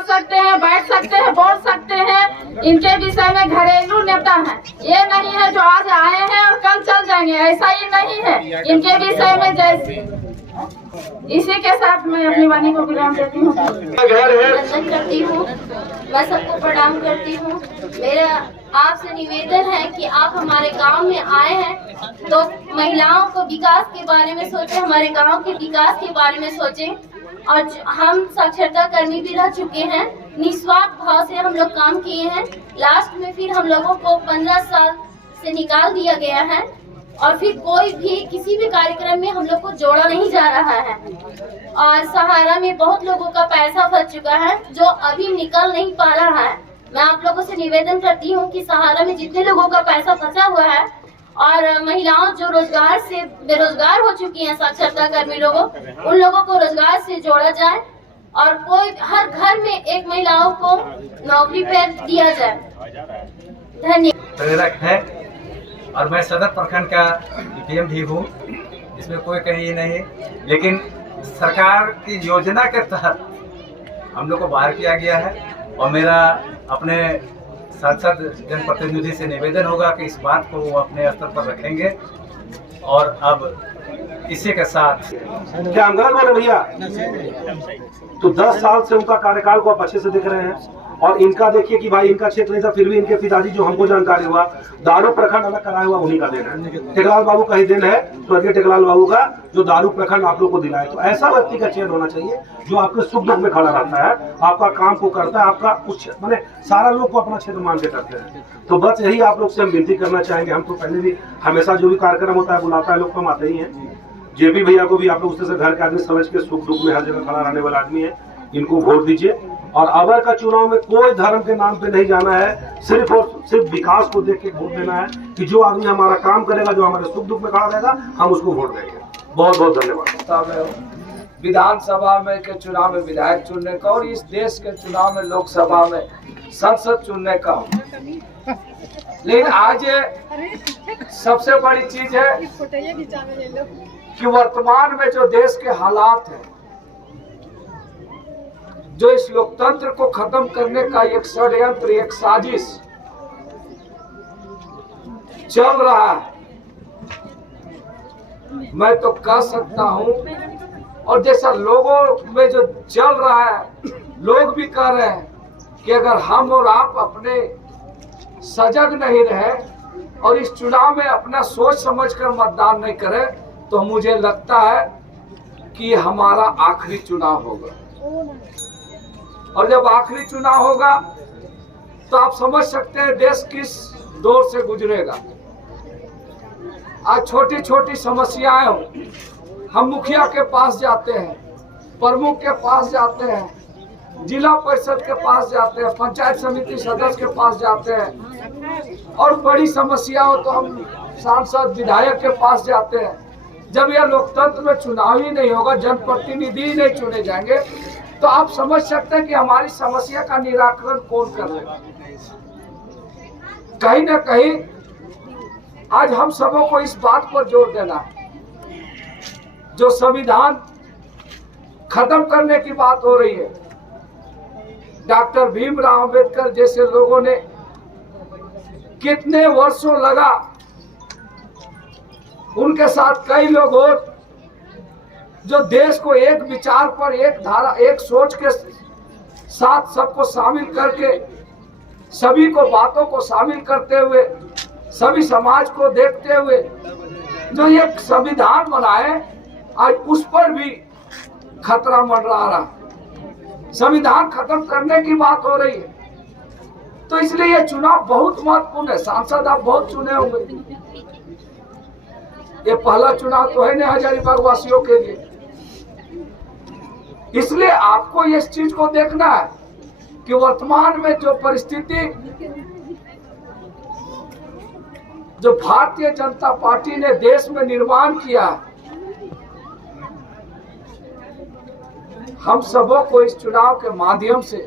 कर सकते हैं, बैठ सकते हैं, बोल सकते हैं। इनके विषय में घरेलू नेता हैं, ये नहीं है जो आज आए हैं और कल चल जाएंगे, ऐसा ही नहीं है। इनके विषय में जैसे इसी के साथ मैं अपनी वाणी को विराम देती हूँ। वंदन करती हूँ, मैं सबको प्रणाम करती हूँ। मेरा आपसे निवेदन है कि आप हमारे गांव में आए हैं तो महिलाओं को विकास के बारे में सोचें, हमारे गांव के विकास के बारे में सोचें। और हम साक्षरता कर्मी भी रह चुके हैं, निस्वार्थ भाव से हम लोग काम किए हैं। लास्ट में फिर हम लोगों को 15 साल से निकाल दिया गया है और फिर कोई भी किसी भी कार्यक्रम में हम लोग को जोड़ा नहीं जा रहा है। और सहारा में बहुत लोगों का पैसा फंस चुका है जो अभी निकल नहीं पा रहा है। मैं आप लोगों से निवेदन करती हूँ कि सहारा में जितने लोगों का पैसा फंसा हुआ है और महिलाओं जो रोजगार से बेरोजगार हो चुकी हैं, साक्षरता कर्मी लोगों, उन लोगों को रोजगार से जोड़ा जाए और कोई हर घर में एक महिलाओं को नौकरी पे दिया जाए। धन्यवाद। प्रेरक है और मैं सदर प्रखंड का पीएम भी हूँ, इसमें कोई कहीं नहीं। लेकिन सरकार की योजना के तहत हम लोग को बाहर किया गया है और मेरा अपने सांसद जनप्रतिनिधि से निवेदन होगा कि इस बात को वो अपने स्तर पर रखेंगे। और अब इसी के साथ क्या हम गलत बोले भैया? तो 10 साल से उनका कार्यकाल को आप अच्छे से देख रहे हैं और इनका देखिए कि भाई इनका क्षेत्र नहीं था, फिर भी इनके पिताजी जो हमको जानकारी हुआ दारू प्रखंड अलग कराया हुआ उन्हीं का देन है। टेकलाल बाबू का ही देन है, स्वर्गीय टेकलाल बाबू का, जो दारू प्रखंड आप लोग को दिलाए। तो ऐसा व्यक्ति का चयन होना चाहिए जो आपके सुख दुख में खड़ा रहता है, आपका काम को करता है, आपका कुछ मैंने सारा लोग को अपना क्षेत्र मान के करते हैं। तो बस यही आप लोग से हम विनती करना चाहेंगे। हम तो पहले भी हमेशा जो भी कार्यक्रम होता है बुलाता है लोग, तो हम आते ही हैं। जेपी भैया को भी आप लोग उससे घर के आदमी समझ के सुख दुख में हर जगह खड़ा रहने वाला आदमी है, इनको वोट दीजिए। और अबर का चुनाव में कोई धर्म के नाम पे नहीं जाना है, सिर्फ और सिर्फ विकास को देख के वोट देना है कि जो आदमी हमारा काम करेगा, जो हमारे सुख दुख में खड़ा रहेगा, हम उसको वोट देंगे। बहुत बहुत धन्यवाद। विधानसभा में के चुनाव में विधायक चुनने का और इस देश के चुनाव में लोकसभा में संसद चुनने का, लेकिन आज सबसे बड़ी चीज है कि वर्तमान में जो देश के हालात हैं, जो इस लोकतंत्र को खत्म करने का एक षड्यंत्र, एक साजिश चल रहा है, मैं तो कह सकता हूं। और जैसा लोगों में जो चल रहा है, लोग भी कह रहे हैं कि अगर हम और आप अपने सजग नहीं रहे और इस चुनाव में अपना सोच समझकर मतदान नहीं करें, तो मुझे लगता है कि हमारा आखिरी चुनाव होगा। और जब आखिरी चुनाव होगा तो आप समझ सकते हैं देश किस दौर से गुजरेगा। आज छोटी छोटी समस्याएं हो, हम मुखिया के पास जाते हैं, प्रमुख के पास जाते हैं, जिला परिषद के पास जाते हैं, पंचायत समिति सदस्य के पास जाते हैं, और बड़ी समस्या हो तो हम सांसद विधायक के पास जाते हैं। जब यह लोकतंत्र में चुनाव ही नहीं होगा, जनप्रतिनिधि ही नहीं चुने जाएंगे, तो आप समझ सकते हैं कि हमारी समस्या का निराकरण कौन कर लेगा। कहीं ना कहीं आज हम सबों को इस बात पर जोर देना है, जो संविधान खत्म करने की बात हो रही है, डॉक्टर भीमराव अंबेडकर जैसे लोगों ने कितने वर्षों लगा, उनके साथ कई लोग और जो देश को एक विचार पर, एक धारा, एक सोच के साथ सबको शामिल करके, सभी को बातों को शामिल करते हुए, सभी समाज को देखते हुए जो ये संविधान बनाए, आज उस पर भी खतरा मंडरा रहा। संविधान खत्म करने की बात हो रही है, तो इसलिए ये चुनाव बहुत महत्वपूर्ण है। सांसद आप बहुत चुने होंगे, ये पहला चुनाव तो है नहीं हजारीबाग वासियों के लिए। इसलिए आपको इस चीज को देखना है कि वर्तमान में जो परिस्थिति, जो भारतीय जनता पार्टी ने देश में निर्माण किया, हम सबों को इस चुनाव के माध्यम से